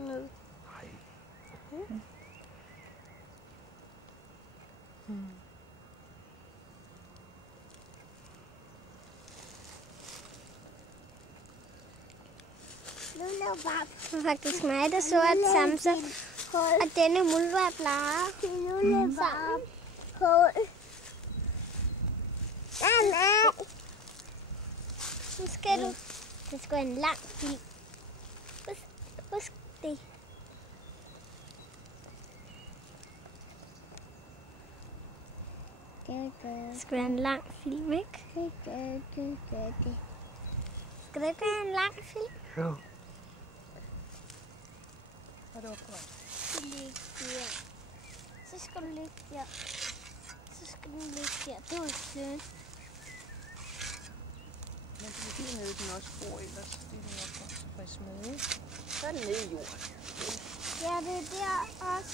ned. Nej. Okay. Nu var faktisk mig, der så et samse, og denne muldvarp leger. Nu var hul. Nu skal du. Det skal en lang film. Husk det. Det skal være en lang film, ikke? Skal det ikke være en lang film? Jo. Og det var på vej. Så skal du ligge der. Så skal du ligge der. Det var sødt. Men det er helt nede, den også bor ellers. Det er den også fra smede. Så er den nede i jorden. Ja, det er der også.